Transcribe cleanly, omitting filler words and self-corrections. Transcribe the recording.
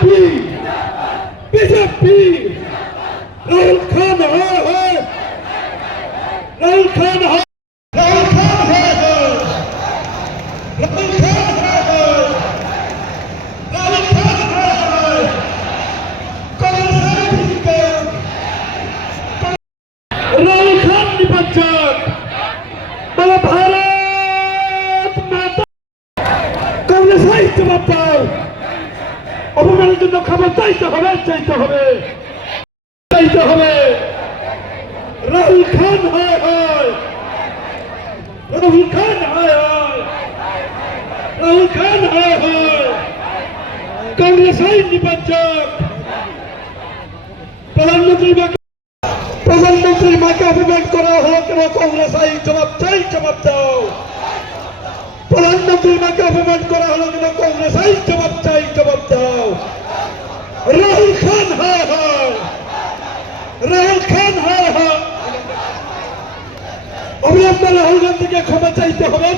BJP BJP Rahul Khan है राहुल खान है राहुल खान है राहुल खान है राहुल खान है कांग्रेस राहुल खान निपंचक बोला भारत माता कांग्रेस है जवाब पाओ অপমানের জন্য খবর চাইতে হবে চাইতে হবে রাহুল খান হয় রাহুল খান হয় রাহুল খান হয় কাংগ্রেস আইন নির্বাচক প্রধানমন্ত্রীর মাকে অপমান করা হলো কেন কংগ্রেস আইন জবাব দাও প্রধানমন্ত্রীর মাকে অপমান করা হলো কেন কংগ্রেস আইন জবাব দাও রাহুল খান হয় রাহুল খান হয় অবিলম্বে রাহুল গান্ধীকে ক্ষমা চাইতে হবে।